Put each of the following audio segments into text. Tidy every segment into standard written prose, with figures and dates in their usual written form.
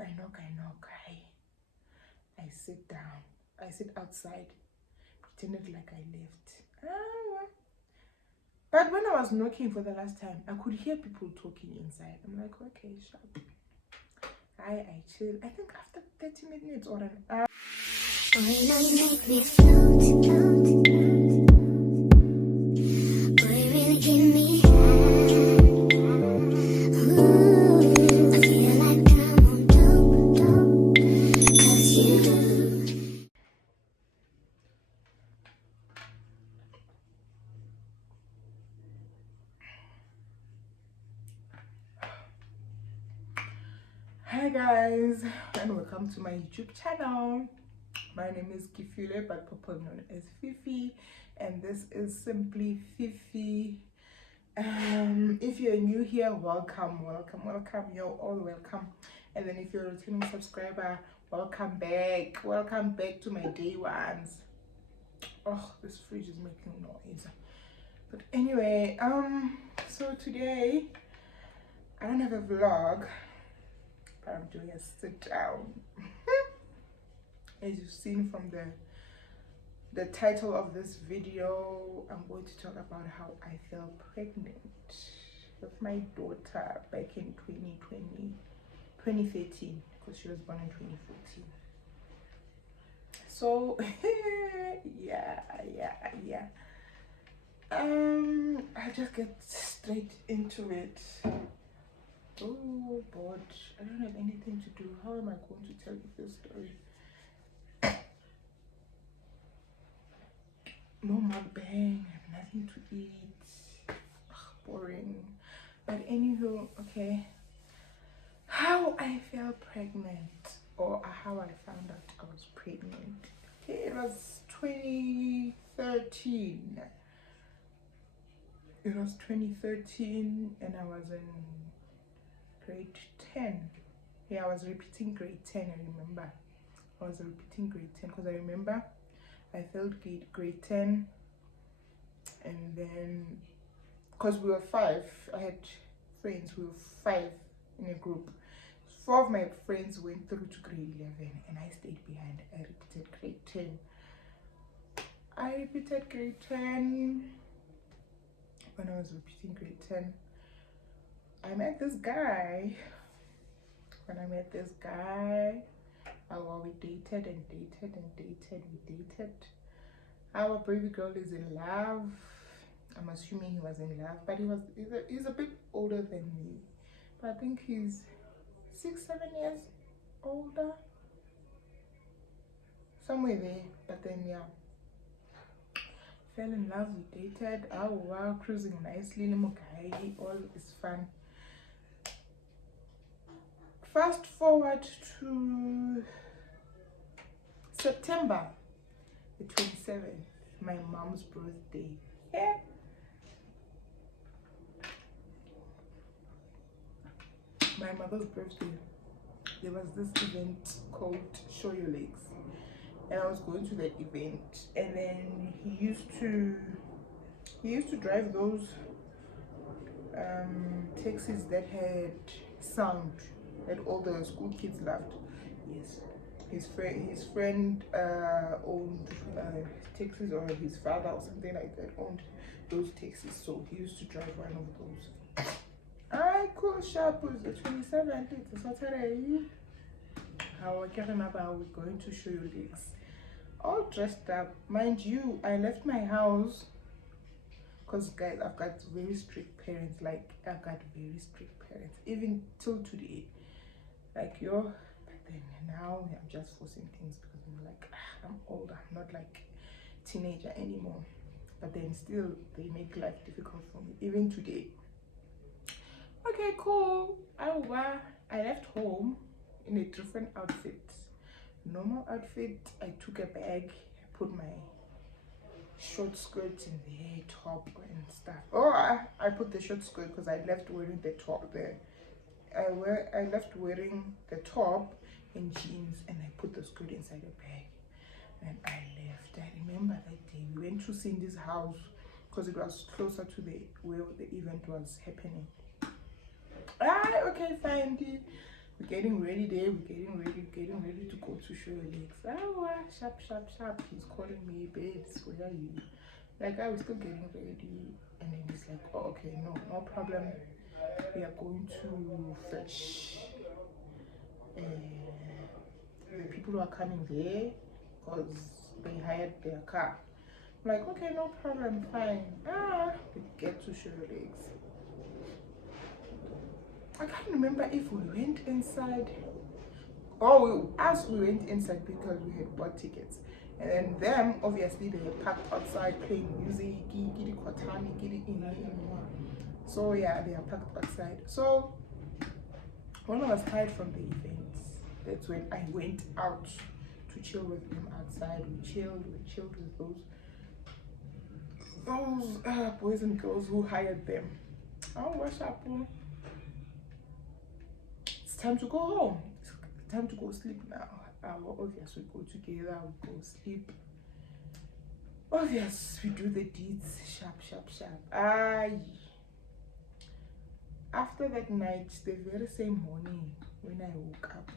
I sit down. I sit outside, pretended like I left. Ah. But when I was knocking for the last time, I could hear people talking inside. I'm like, okay, sharp. I chill. I think after 30 minutes or an hour. Hi guys, and welcome to my YouTube channel. My name is Kifile, but people known as Fifi, and this is simply Fifi. If you're new here, welcome. You're all welcome. And then if you're a returning subscriber, welcome back to my day ones. Oh, this fridge is making noise. But anyway, so today I don't have a vlog, but I'm doing a sit down. As you've seen from the title of this video, I'm going to talk about how I fell pregnant with my daughter back in 2013, because she was born in 2014. So yeah. I just get straight into it. Oh but I don't have anything to do. How am I going to tell you this story? No mukbang, I have nothing to eat. Ugh, boring. But anywho, okay. How I fell pregnant, or how I found out I was pregnant. Okay, it was 2013. It was 2013 and I was in grade 10. Yeah, I was repeating grade 10, I remember. I was repeating grade 10 because I remember I failed grade 10, and then because we were 5, I had friends, we were 5 in a group. 4 of my friends went through to grade 11 and I stayed behind. I repeated grade 10. I repeated grade 10. When I was repeating grade 10, I met this guy. When I met this guy, we dated and dated and dated. We dated. Our baby girl is in love. I'm assuming he was in love, but he's a bit older than me. But I think he's 6-7 years older, somewhere there. But then yeah, fell in love. We dated. Wow, cruising nicely. All is fun. Fast forward to September the 27th, my mom's birthday. Yeah. My mother's birthday. There was this event called Show Your Legs, and I was going to that event. And then he used to drive those taxis that had sound that all the school kids loved. Yes, his friend owned taxis, or his father or something like that owned those taxis, so he used to drive one of those. Alright, cool, sharp. It was the 27th, it's a Saturday. How I can remember how we're going to Show Your Legs, all dressed up. Mind you, I left my house because guys, I've got very strict parents. Even till today. Like yo, but then now I'm just forcing things because I'm like, I'm older, I'm not like teenager anymore. But then still they make life difficult for me even today. Okay, cool. I left home in a different outfit. Normal outfit. I took a bag, I put my short skirts in there, top and stuff. Oh, I put the short skirt because I left wearing the top there. I left wearing the top and jeans, and I put the skirt inside the bag and I left. I remember that day we went to Cindy's house because it was closer to where the event was happening. Okay, fine. We're getting ready there, we're getting ready to go to show your legs. Oh, sharp. He's calling me, babes, where are you? Like, I was still getting ready, and then he's like, oh, okay, no problem. We are going to fetch the people who are coming there because they hired their car. I'm like, okay, no problem, fine. We get to show your legs. I can't remember if we went inside. Oh, we went inside because we had bought tickets. And then them, obviously, they had parked outside playing music. So yeah, they are parked outside. So when I was tired from the event, that's when I went out to chill with them outside. We chilled with those boys and girls who hired them. Oh, what's up? It's time to go home. It's time to go sleep now. Obviously, we go together, we go sleep. Obviously, we do the deeds sharp. After that night, the very same morning when I woke up,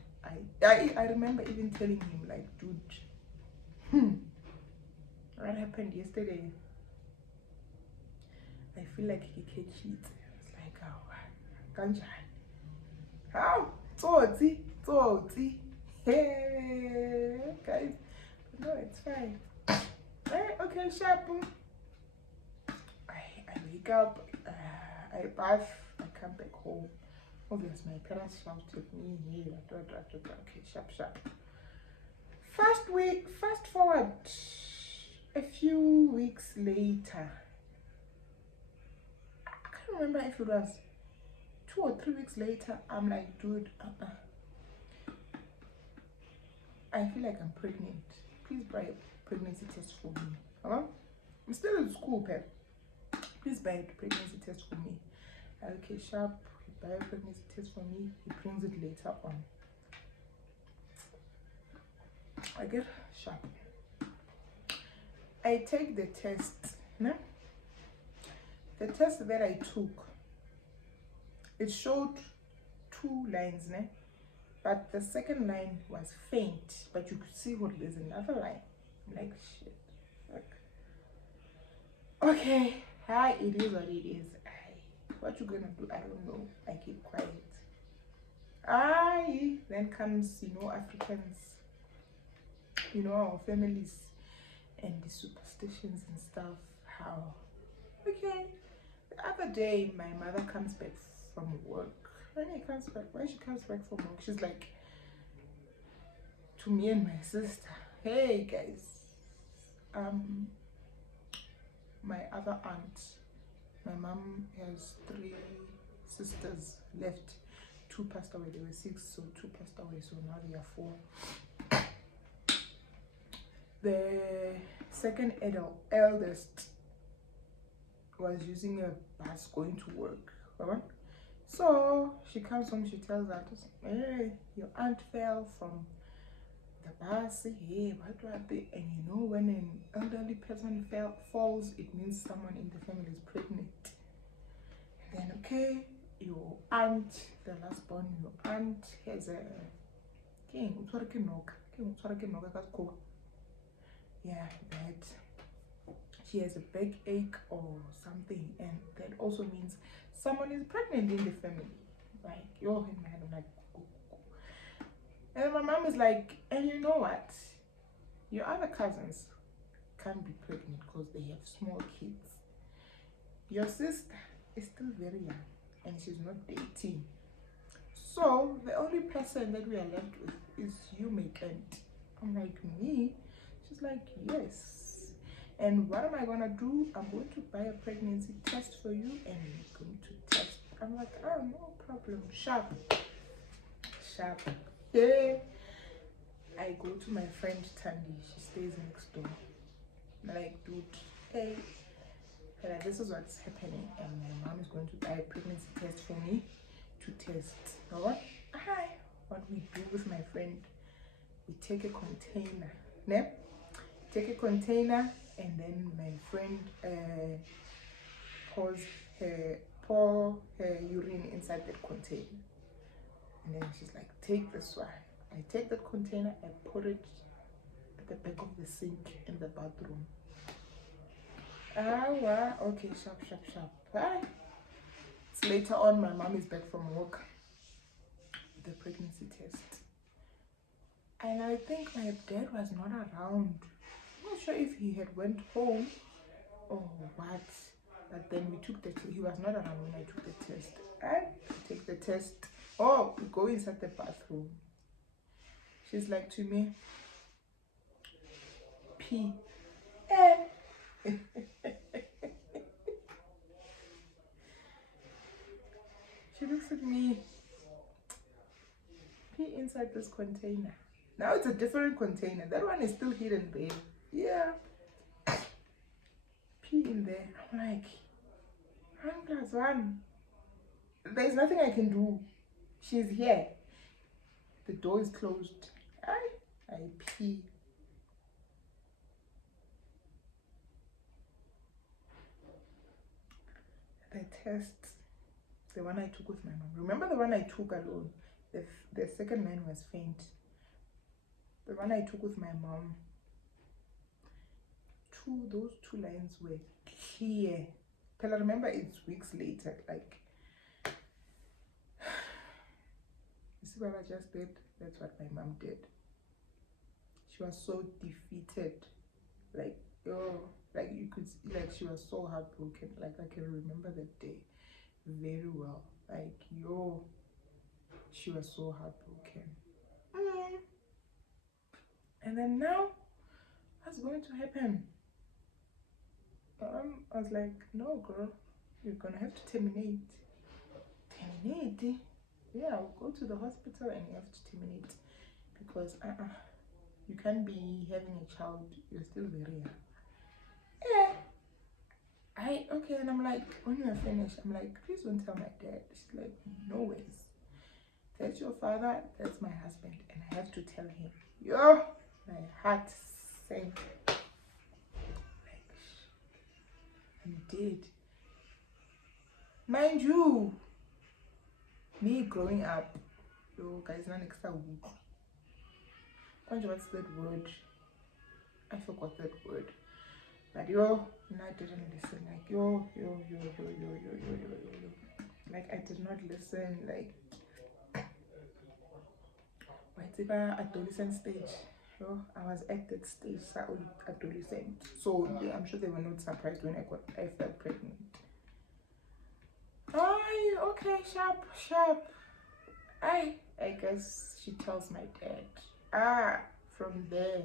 I remember even telling him, like, dude, what happened yesterday? I feel like he can cheat. I was like, oh, kanjani? How? Tsotsi. Hey, guys. No, it's fine. Okay, sharp. I wake up, I bath, I come back home. Obviously, my parents shouted me here. Okay, sharp. Fast forward a few weeks later. I can't remember if it was 2 or 3 weeks later. I'm like, dude, I feel like I'm pregnant. Please buy a pregnancy test for me. I'm still in school, Pep. Please buy a pregnancy test for me. Okay, sharp. He buy a pregnancy test for me. He brings it later on. I get sharp. I take the test. No? The test that I took, it showed 2 lines, ne? But the second line was faint, but you could see what there's another line. I'm like, shit. Fuck. Okay, hi, it is what it is. What you gonna do? I don't know. I keep quiet. Then comes, Africans, our families and the superstitions and stuff. How? Okay. The other day, my mother comes back from work. When she comes back from work, she's like to me and my sister, hey guys, my other aunt, my mom has 3 sisters left. 2 passed away. There were 6, so 2 passed away, so now there are 4. The second eldest was using a bus going to work. So she comes home, she tells us, hey, your aunt fell from the bus. Hey, what? And when an elderly person falls, it means someone in the family is pregnant. And then, okay, your aunt, the last born, your aunt has a king. Yeah, that she has a backache or something, and that also means someone is pregnant in the family. Like, you're in my head, I'm like, go. And my mom is like, and you know what? Your other cousins can't be pregnant because they have small kids. Your sister is still very young and she's not dating. So the only person that we are left with is you, my aunt. I'm like, me? She's like, yes. And what am I gonna do? I'm going to buy a pregnancy test for you and you're going to test. I'm like, oh, no problem. Sharp. Yeah. I go to my friend Tandy. She stays next door. I'm like, dude, hey, this is what's happening, and my mom is going to buy a pregnancy test for me to test. What we do with my friend, we take a container, and then my friend pour her urine inside that container, And then she's like, take this one. I take the container, I put it at the back of the sink in the bathroom. Okay, sharp. Bye. It's later on, my mom is back from work with the pregnancy test. And I think my dad was not around. I'm not sure if he had went home or what. But then we took the test. He was not around when I took the test. I take the test. Oh, we go inside the bathroom. She's like to me, pee. She looks at me, pee inside this container. Now it's a different container. That one is still hidden there. Yeah. Pee in there. I'm like, 1+1. There's nothing I can do. She's here. The door is closed. I pee. The test, the one I took with my mom. Remember the one I took alone? The second line was faint. The one I took with my mom, those 2 lines were clear. But I remember it's weeks later, like, you see what I just did? That's what my mom did. She was so defeated. Like, like you could see, like she was so heartbroken. Like I can remember that day very well. Like, she was so heartbroken. And then now, what's going to happen? I was like, no, girl, you're gonna have to terminate. Terminate? Yeah, I'll go to the hospital and you have to terminate because you can't be having a child. You're still very young. Yeah. Okay, and I'm like, when you're finished, I'm like, please don't tell my dad. She's like, no ways. That's your father, that's my husband, and I have to tell him. My heart sank. Like, you did. Mind you, me growing up, guys, not extra week. What's that word? I forgot that word. But and I didn't listen. Like like I did not listen. Like whatever adolescent stage. I was at that stage, adolescent. So yeah, I'm sure they were not surprised when I felt pregnant. Okay, sharp. I guess she tells my dad. From there,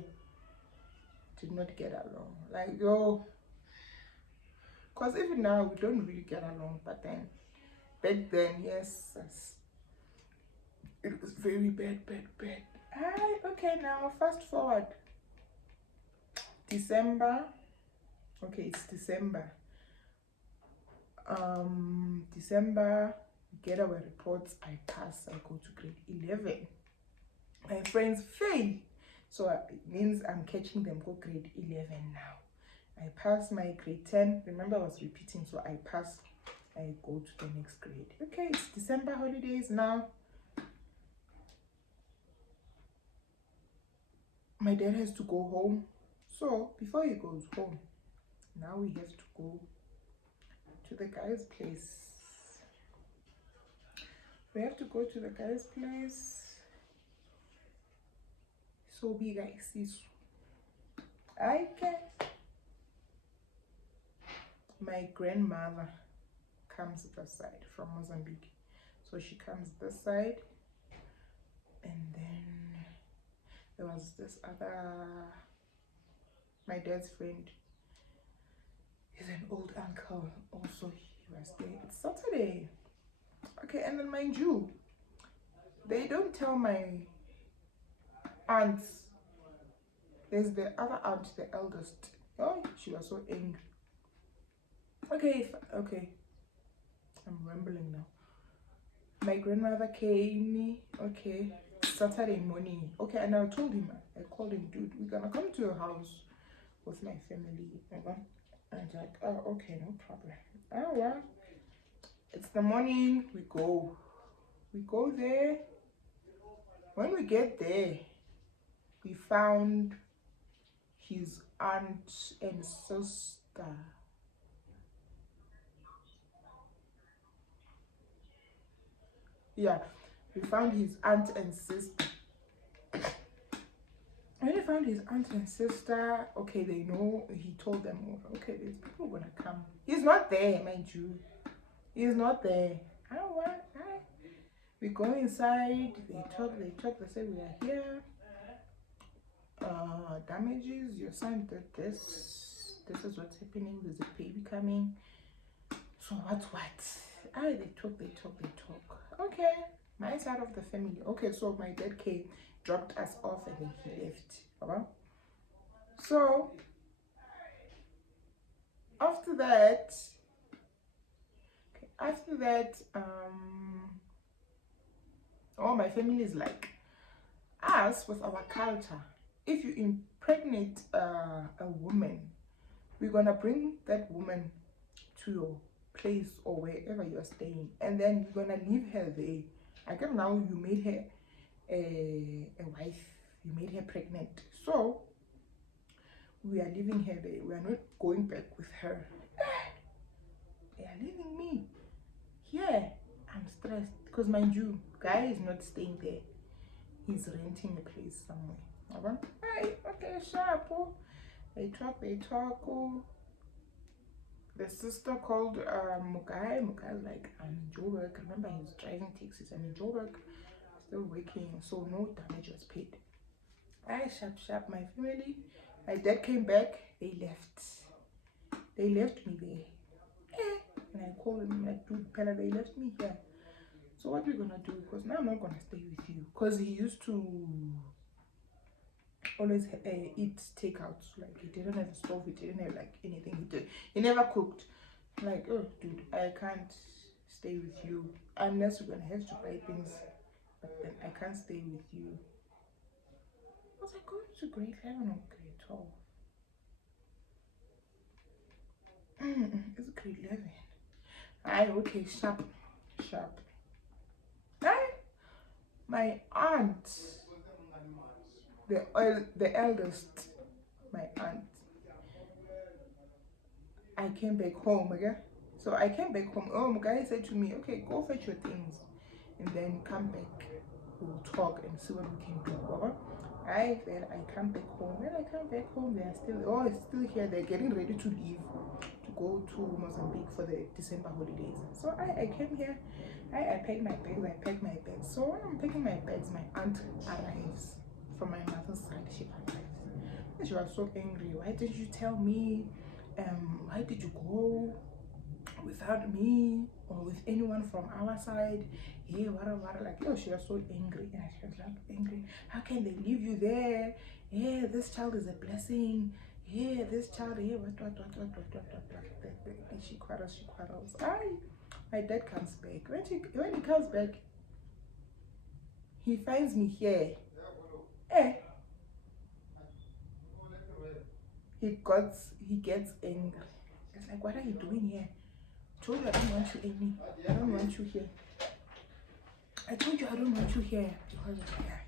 did not get along. Like because even now we don't really get along. But then, back then, yes, it was very bad. Okay, now fast forward. December. Okay, it's December. December, we get our reports. I pass. I go to grade 11. My friends fail, so it means I'm catching them go grade 11 now. I pass my grade 10. Remember, I was repeating, so I pass. I go to the next grade. Okay, it's December holidays now. My dad has to go home. So before he goes home, now we have to go to the guy's place. We have to go to the guy's place. So big, guys. My grandmother comes this side from Mozambique. So she comes this side. And then there was this other, my dad's friend. He's an old uncle. Also, he was there. It's Saturday. Okay, and then mind you, they don't tell my aunts. There's the other aunt, the eldest. She was so angry. Okay. I'm rambling now. My grandmother came. Okay, Saturday morning. Okay, and I told him, I called him, dude, we're gonna come to your house with my family. And he's like, okay, no problem. Well, it's the morning. We go there. When we get there, we found his aunt and sister. Yeah, we found his aunt and sister. When they found his aunt and sister, okay, they know, he told them, okay, there's people gonna come. He's not there, mind you. He's not there. I don't want, we go inside, they talk, they say we are here. Damages, your son did this. This is what's happening, there's a baby coming. So what's what? They talk. Okay, my side of the family. Okay, so my dad came, dropped us off, and then he left. Okay? So after that, all my family is like us with our culture. If you impregnate a woman, we're gonna bring that woman to your place or wherever you're staying, and then you're gonna leave her there. I guess now you made her a wife, you made her pregnant, so we are leaving her there. We are not going back with her. They are leaving me here. I'm stressed because, mind you, guy is not staying there, he's renting a place somewhere. Hey, okay, sharp. They talk. The sister called Mugai. Mugai's like, I'm in Joburg. Remember, he's driving taxis. I'm in Joburg, still working, so no damage was paid. I sharp. My family, my dad came back. They left me there. And I called him like, dude, Pella, they left me here. So what we gonna do? Because now I'm not gonna stay with you. Because he used to always eat takeouts. Like, he didn't have a stove, he didn't have like anything. He never cooked. Like, oh dude, I can't stay with you unless we're gonna have to buy things, but then I can't stay with you. Was I going to grade 11 or grade 12? It's grade 11. Okay, sharp. My aunt, the eldest, my aunt, I came back home, okay? So I came back home. Oh, my guy said to me, okay, go fetch your things and then come back. We'll talk and see what we can do. Okay? Then I come back home. When I come back home, they are still here. They're getting ready to leave to go to Mozambique for the December holidays. So I came here. I packed my bags. So when I'm packing my bags, my aunt arrives from my mother's side. She arrives. And she was so angry. Why did you tell me? Why did you go without me or with anyone from our side? Yeah, what, like, oh, she was so angry. And she was like, angry, how can they leave you there? Yeah, this child is a blessing. Yeah, this child, yeah, what. And she quarrels. My dad comes back. When he comes back, he finds me here. He gets angry. It's like, what are you doing here? I told you I don't want you, Amy. I don't want you here. I told you I don't want you here because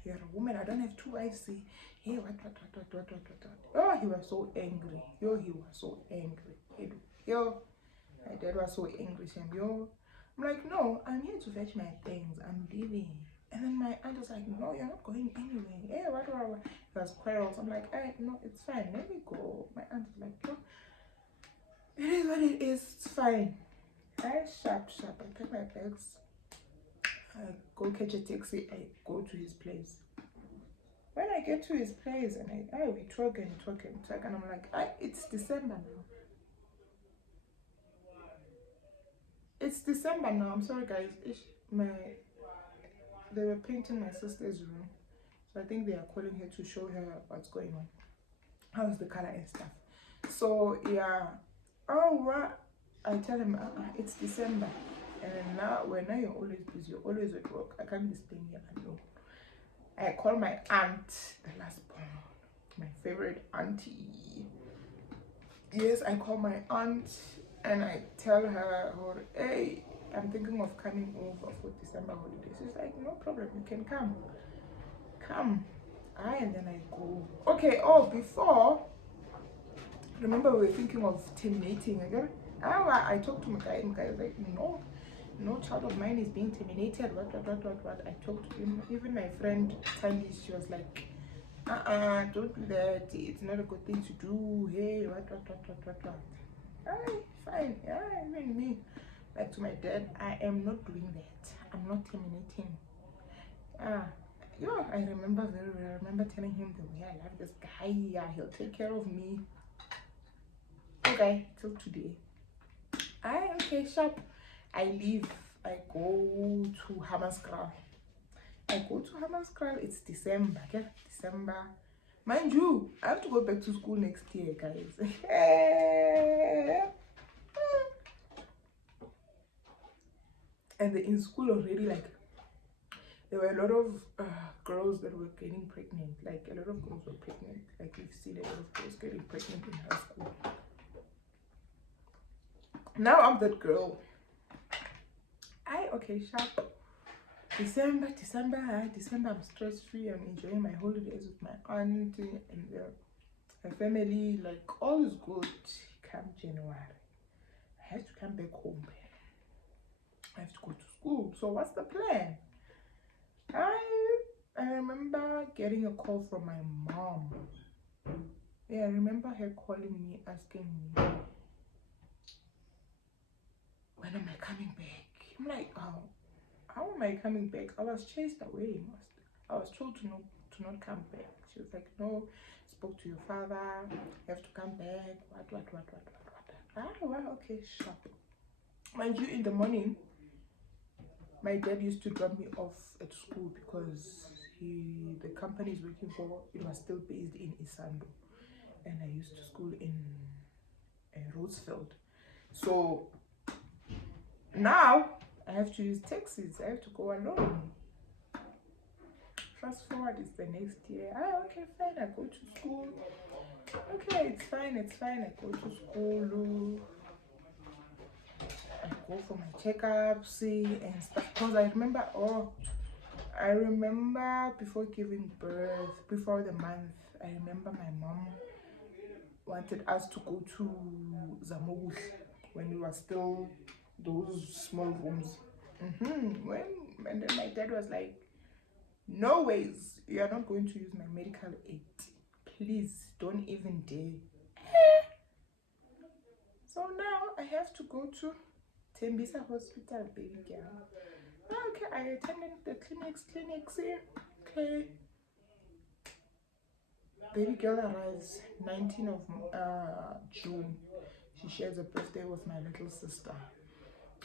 you're a woman. I don't have two wives. See, hey, what. Oh, he was so angry. He was so angry. My dad was so angry. I'm like, no, I'm here to fetch my things. I'm leaving. And then my aunt was like, no, you're not going anywhere. Yeah, what. It was quarrels. I'm like, no, it's fine. Let me go. My aunt was like, no, it is what it is. It's fine. I sharp. I pack my bags. I go catch a taxi. I go to his place. When I get to his place and we talk, and I'm like, it's December now. It's December now. I'm sorry, guys. They were painting my sister's room, so I think they are calling her to show her what's going on, how's the color and stuff. So yeah, I tell him it's December, and now you're always busy, you're always at work. I can't be staying here alone. I call my aunt, the last born, my favorite auntie. Yes, I call my aunt and I tell her, hey, I'm thinking of coming over for December holidays. She's like, no problem, you can come. come. And then I go. Okay, oh, before, remember we were thinking of terminating again. I talked to Makai. Makai was like, no child of mine is being terminated. What. I talked to him. Even my friend Tandy, she was like, don't do that. It's not a good thing to do. Hey, what. Alright, fine. Yeah, even me. Like to my dad, I am not doing that. I'm not terminating. Yeah, I remember very well. I remember telling him the way I love this guy. Yeah, he'll take care of me. Okay, till today. Okay, sharp. I leave. I go to Hammanskraal. It's December. Okay? December. Mind you, I have to go back to school next year, guys. And in school already, like, there were a lot of girls that were getting pregnant. Like, a lot of girls were pregnant. Like, we've seen a lot of girls getting pregnant in high school. Now I'm that girl. Okay, sharp. December, I'm stress-free. I'm enjoying my holidays with my auntie and my family. Like, all is good. Come January, I have to come back home. I have to go to school. So what's the plan? I remember getting a call from my mom. Yeah, I remember her calling me, asking me, when am I coming back? I'm like, oh, how am I coming back? I was chased away. I was told to not come back. She was like, no, spoke to your father, you have to come back. What. Well, okay, sure. Mind you, in the morning, my dad used to drop me off at school because the company he's working for, it was still based in Isando, and I used to school in Roseville. So now I have to use taxis. I have to go alone. Fast forward, it's the next year. Okay, fine. I go to school. Okay, it's fine. I go to school. I go for my checkups and stuff. Because I remember before giving birth, before the month, I remember my mom wanted us to go to Zamogush when we were still those small rooms. And then my dad was like, no ways, you are not going to use my medical aid. Please don't even dare. So now I have to go to Tembisa Hospital, baby girl. Okay, I attended the clinics here. Okay. Baby girl arrives 19th of June. She shares a birthday with my little sister.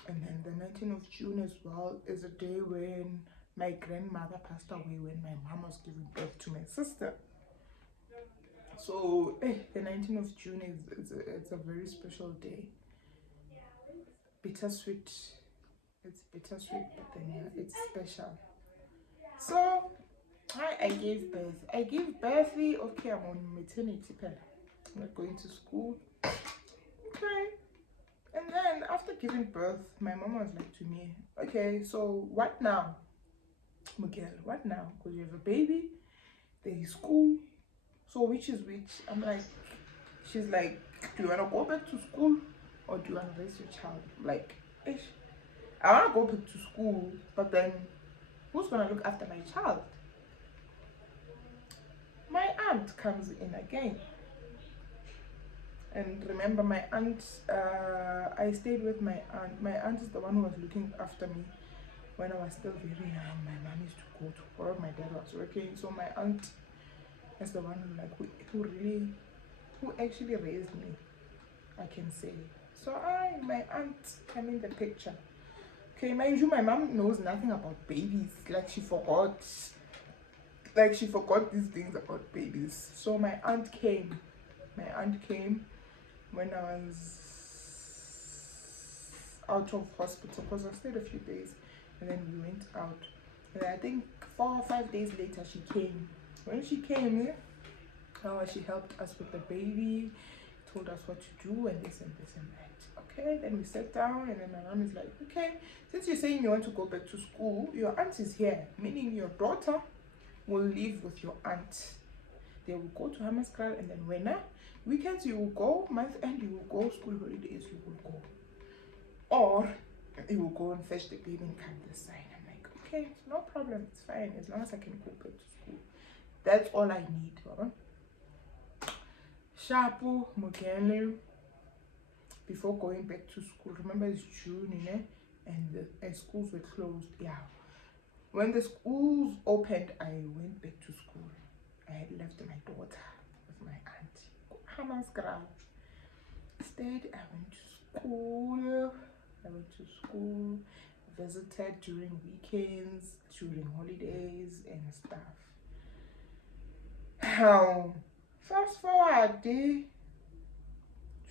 And then the 19th of June as well is a day when my grandmother passed away when my mom was giving birth to my sister. So the 19th of June it's a very special day. Bittersweet. It's bittersweet, but then it's special. So I gave birth. Okay, I'm on maternity pad. I'm not going to school. Okay. And then after giving birth, my mom was like to me, okay, so what now? Miguel, what now? Because you have a baby, there is school. So which is which? I'm like, she's like, do you want to go back to school or do you want to raise your child? Like, I want to go back to school, but then who's going to look after my child? My aunt comes in again. And remember, my aunt, I stayed with my aunt. My aunt is the one who was looking after me when I was still very young. My mom used to go to work, my dad was working. So my aunt is the one who actually raised me, I can say. So my aunt came in the picture. Okay, mind you, my mom knows nothing about babies. Like she forgot these things about babies. So my aunt came when I was out of hospital because I stayed a few days and then we went out. And I think 4 or 5 days later she came. When she came, she helped us with the baby, told us what to do and this and that. Okay, then we sat down and then my mom is like, okay, since you're saying you want to go back to school, your aunt is here, meaning your daughter will live with your aunt. They will go to Hammaskral, and then when weekends you will go, month end you will go, school holidays you will go. Or you will go and fetch the baby and come this side. I'm like, okay, no problem, it's fine, as long as I can go back to school. That's all I need. Shapu, Mogene, before going back to school. Remember, it's June, and the schools were closed. Yeah. When the schools opened, I went back to school. I had left my daughter with my auntie. Hammaskral. Instead, I went to school. Visited during weekends, during holidays, and stuff. Fast forward,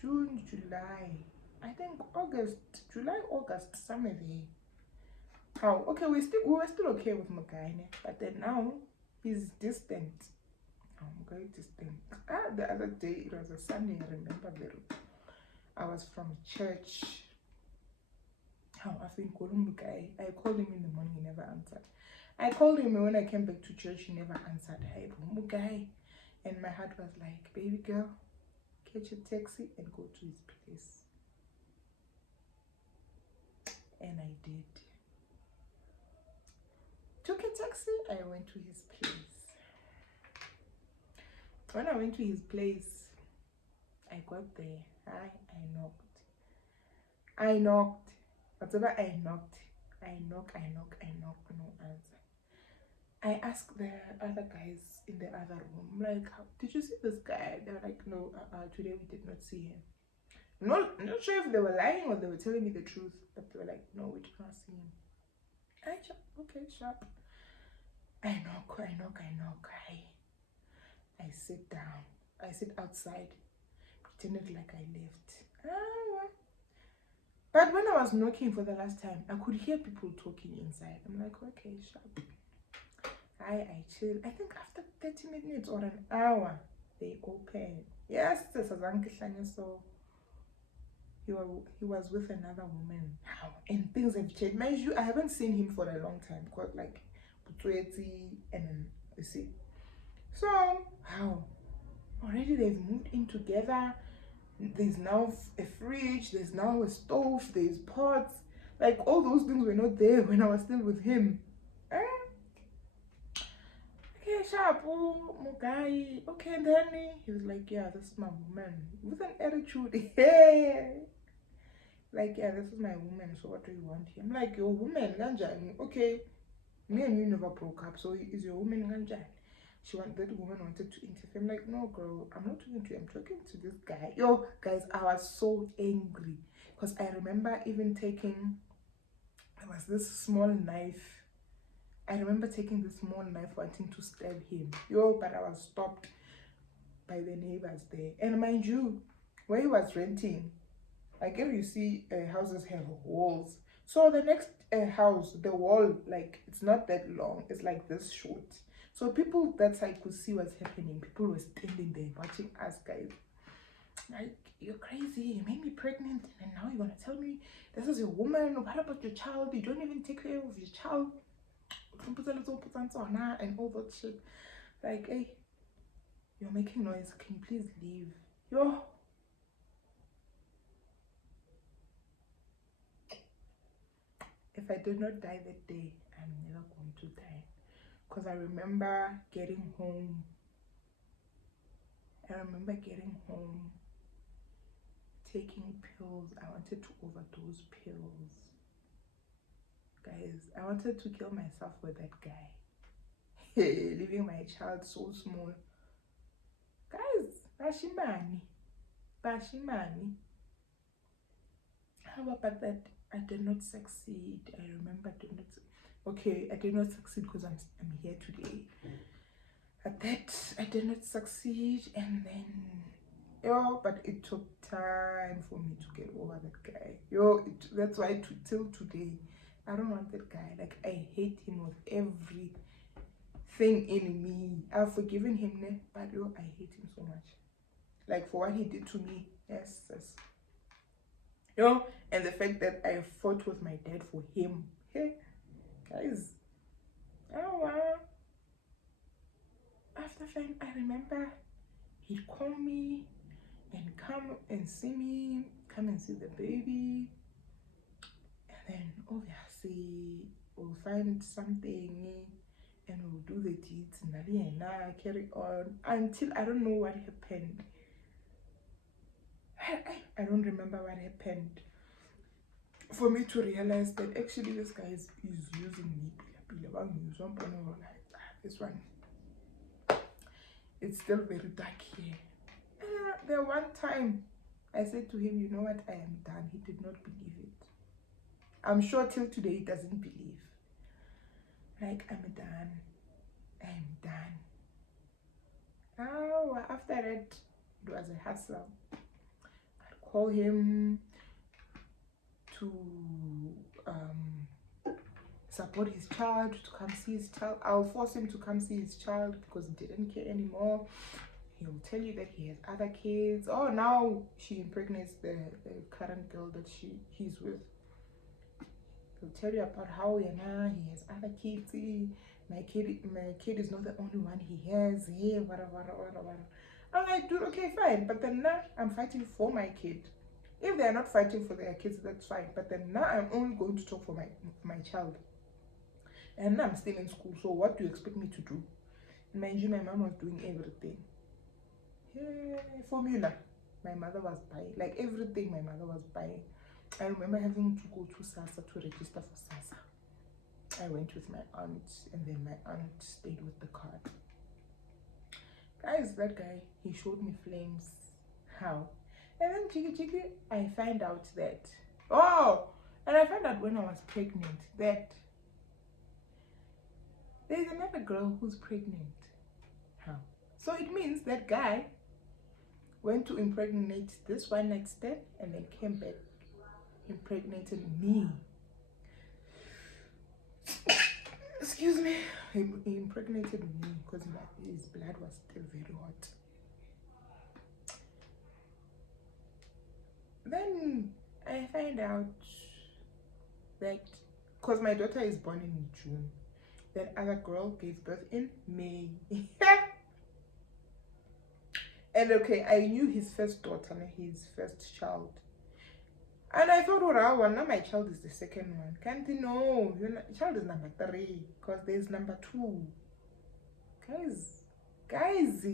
June, July, I think July, August, somewhere there. Okay, we were still okay with Mugaine, but then now he's distant. Very distant. The other day, it was a Sunday, I remember very. I was from church. I've been calling Mugaine. I called him in the morning, he never answered. I called him when I came back to church, he never answered. Hey, Mugaine. And my heart was like, baby girl, catch a taxi and go to his place. And I did. Took a taxi, I went to his place. When I went to his place, I got there. I knocked. Whatever I knocked, no answer. I asked the other guys in the other room, like, did you see this guy? They were like, no, today we did not see him. I'm not sure if they were lying or they were telling me the truth, but they were like, no, we did not see him. Okay, sharp. I knock. I sit down. I sit outside, pretended like I left. But when I was knocking for the last time, I could hear people talking inside. I'm like, okay, sharp. I chill. I think after 30 minutes or an hour, they open. Yes, so he was with another woman. And things have changed. Mind you, I haven't seen him for a long time. Quite like Putweti and then you see. So already they've moved in together. There's now a fridge, there's now a stove, there's pots. Like all those things were not there when I was still with him. Okay, sharp, Mugai. Okay, and then he was like, yeah, this is my woman. With an attitude. Like, yeah, this is my woman, so what do you want here? I'm like, your woman, Ganjani. Okay, me and you never broke up, so is your woman Ganjani? That woman wanted to interfere. I'm like, no, girl, I'm not talking to you, I'm talking to this guy. Yo, guys, I was so angry because I remember even taking, there was this small knife. I remember taking this small knife wanting to stab him. Yo, but I was stopped by the neighbors there. And mind you, where he was renting, like if you see houses have walls. So the next house, the wall, like it's not that long, it's like this short. So people that side could see what's happening. People were standing there watching us, guys. Like, you're crazy, you made me pregnant, and now you're gonna tell me this is your woman. What about your child? You don't even take care of your child. And all that shit. Like, hey, you're making noise. Can you please leave? Yo. If I did not die that day, I'm never going to die. Because I remember getting home. Taking pills. I wanted to overdose pills. Guys, I wanted to kill myself with that guy. Leaving my child so small. Guys, Bashimani. How about that? I did not succeed. I remember I did not succeed because I'm here today. At that, I did not succeed, and then but it took time for me to get over that guy. That's why till today, I don't want that guy. Like, I hate him with everything in me. I've forgiven him, but I hate him so much. Like, for what he did to me. Yes. And the fact that I fought with my dad for him. Hey, guys. 7, I remember he'd call me and come and see me, come and see the baby. And then obviously we'll find something and we'll do the deeds and carry on until I don't know what happened. I don't remember what happened for me to realize that actually this guy is using me. This one, it's still very dark here. The one time I said to him, you know what, I am done. He did not believe it. I'm sure till today he doesn't believe. Like, I'm done. Oh, after that, it was a hassle. I'd call him to support his child, to come see his child. I'll force him to come see his child because he didn't care anymore. He'll tell you that he has other kids. Oh, now she impregnates the current girl that he's with. He'll tell you about how he has other kids. My kid is not the only one he has. Hey, whatever. I'm like, dude, okay, fine. But then now I'm fighting for my kid. If they're not fighting for their kids, that's fine. But then now I'm only going to talk for my child. And now I'm still in school. So what do you expect me to do? Mind you, my mom was doing everything. Yeah, formula. My mother was buying. Like everything my mother was buying. I remember having to go to SASA to register for SASA. I went with my aunt, and then my aunt stayed with the card. Guys, that guy, he showed me flames. How? And then Chiki, I find out that, and I found out when I was pregnant that there's another girl who's pregnant. How? So it means that guy went to impregnate this one night stand and then came back, impregnated me. Excuse me. He impregnated me because his blood was still very hot. Then I find out that because my daughter is born in June, that other girl gave birth in May. And okay, I knew his first daughter, his first child. And I thought, oh, now my child is the second one. Can't you know? Your child is number 3 because there's number 2. Guys, please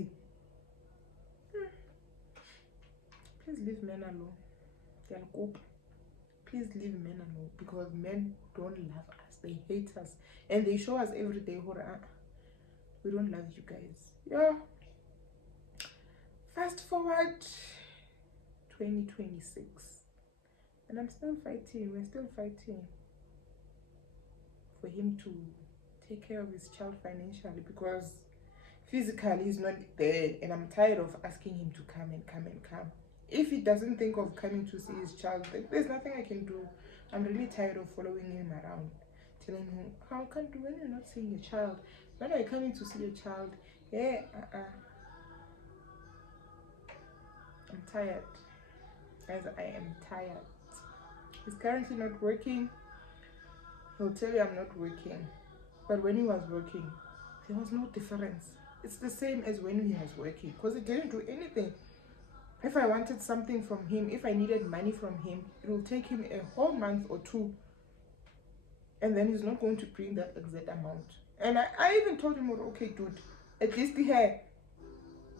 leave men alone. Please leave men alone because men don't love us. They hate us and they show us every day, we don't love you guys. Yeah. Fast forward 2026. And I'm still fighting. We're still fighting for him to take care of his child financially because physically he's not there. And I'm tired of asking him to come. If he doesn't think of coming to see his child, there's nothing I can do. I'm really tired of following him around, telling him, how come when you're not seeing your child? When are you coming to see your child? Yeah, I'm tired. Guys, I am tired. He's currently not working. He'll tell you I'm not working. But when he was working, there was no difference. It's the same as when he was working because he didn't do anything. If I wanted something from him, if I needed money from him, it will take him a whole month or 2. And then he's not going to bring that exact amount. And I even told him, okay, dude, at least here,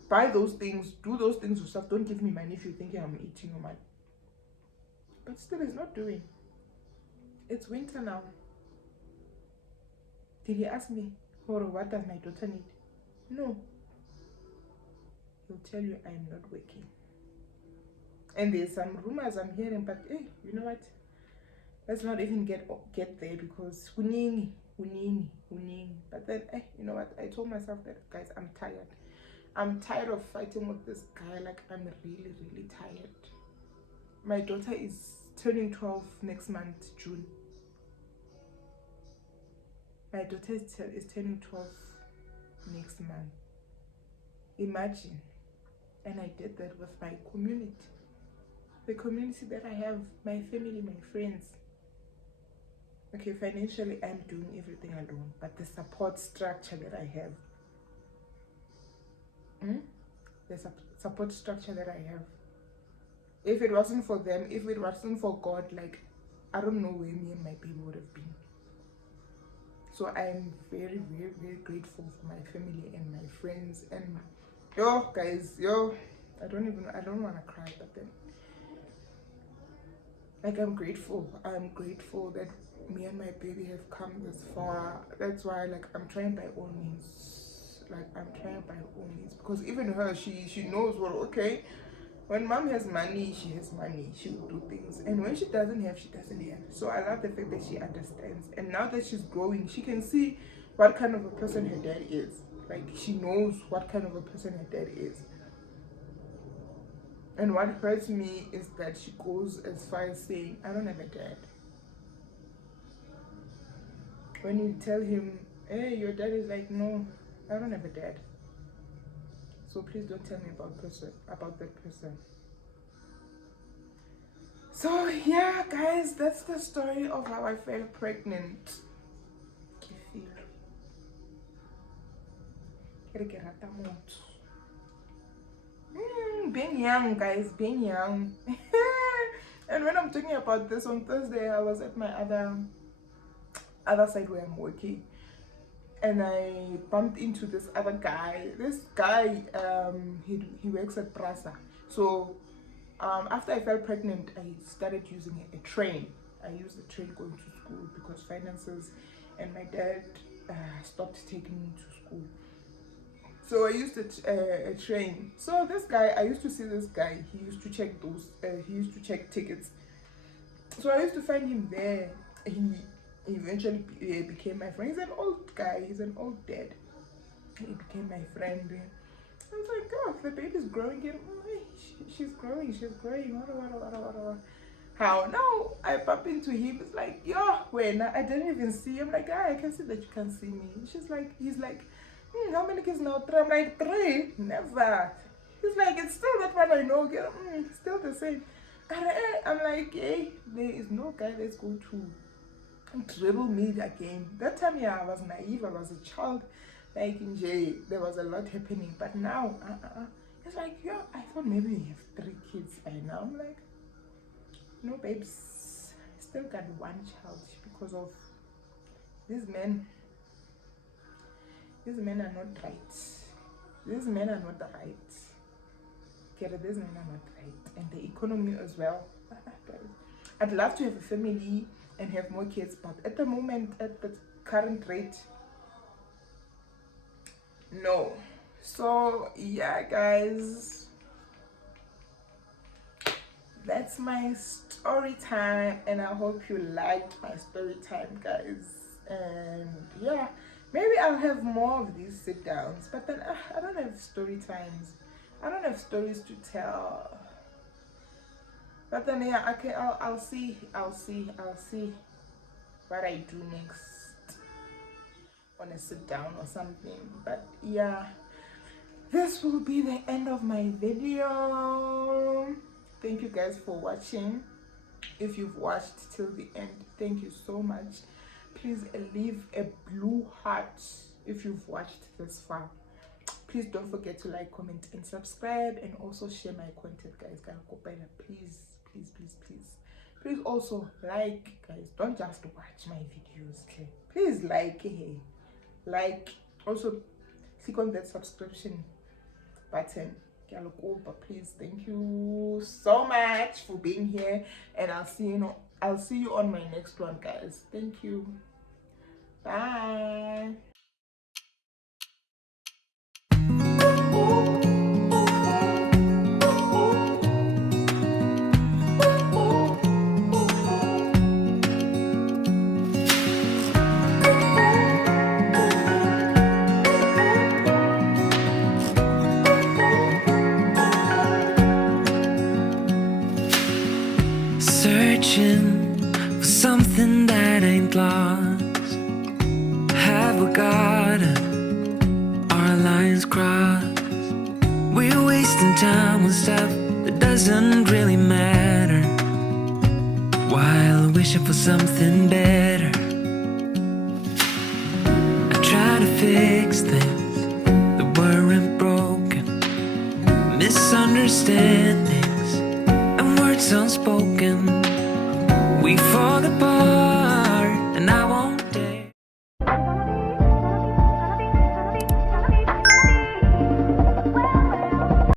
buy those things, do those things yourself. Don't give me money if you think I'm eating your money. But still, he's not doing. It's winter now. Did he ask me, what does my daughter need? No. He'll tell you I'm not working. And there's some rumors I'm hearing, but you know what? Let's not even get there because hunini. But then, you know what? I told myself that, guys, I'm tired. I'm tired of fighting with this guy. Like, I'm really, really tired. My daughter is turning 12 next month, June. My daughter is turning 12 next month. Imagine. And I did that with my community. The community that I have, my family, my friends. Okay, financially, I'm doing everything alone. But the support structure that I have, the support structure that I have. If it wasn't for them, if it wasn't for God, like, I don't know where me and my baby would have been. So I'm very, very, very grateful for my family and my friends. And yo, guys, yo, I don't want to cry, but then, like, I'm grateful that me and my baby have come this far. That's why, like, I'm trying by all means, because even her, she knows, well, okay, when mom has money, she has money, she will do things, and when she doesn't have, she doesn't have. So I love the fact that she understands, and now that she's growing, she can see what kind of a person her dad is. Like, she knows what kind of a person her dad is. And what hurts me is that she goes as far as saying, I don't have a dad. When you tell him, hey, your dad is like, no, I don't have a dad. So please don't tell me about that person. So yeah, guys, that's the story of how I fell pregnant. Being young, guys, being young. And when I'm talking about this, on Thursday I was at my other side where I'm working, and I bumped into this other guy. This guy, he works at Prasa. So after I fell pregnant, I started using a train. I used the train going to school because finances, and my dad stopped taking me to school. So I used a train. So this guy, I used to see this guy. He used to check he used to check tickets. So I used to find him there. He eventually became my friend. He's an old guy. He's an old dad. He became my friend. I was like, oh, the baby's growing. She's growing. What. How? No, I bump into him. It's like, yo, when I didn't even see him. Like, I can see that you can see me. He's like, how many kids now? 3. I'm like, 3? Never. He's like, it's still that one I know. Still the same. I'm like, hey, there is no guy that's going to dribble me again. That time, yeah, I was naive. I was a child. Like in jail, there was a lot happening. But now, it's like, yeah, I thought maybe you have 3 kids by now. I'm like, no, babes, still got 1 child because of these men. These men are not right. These men are not right. These men are not right. And the economy as well. I'd love to have a family and have more kids, but at the moment, at the current rate, no. So yeah, guys, that's my story time, and I hope you liked my story time, guys. And yeah, maybe I'll have more of these sit downs, but then I don't have story times. I don't have stories to tell. But then yeah, okay, I'll see what I do next on a sit down or something. But yeah, this will be the end of my video. Thank you guys for watching. If you've watched till the end, thank you so much. Please leave a blue heart if you've watched this far. Please don't forget to like, comment, and subscribe, and also share my content, guys. Please, please, please, please. Please also like, guys. Don't just watch my videos, okay? Please like. Also click on that subscription button. Please, thank you so much for being here, and I'll see you on my next one, guys. Thank you. Bye. Searching for something that ain't lost. Have we got our lines crossed? We're wasting time on stuff that doesn't really matter, while wishing for something better. I try to fix things that weren't broken, misunderstandings and words unspoken. We fall apart.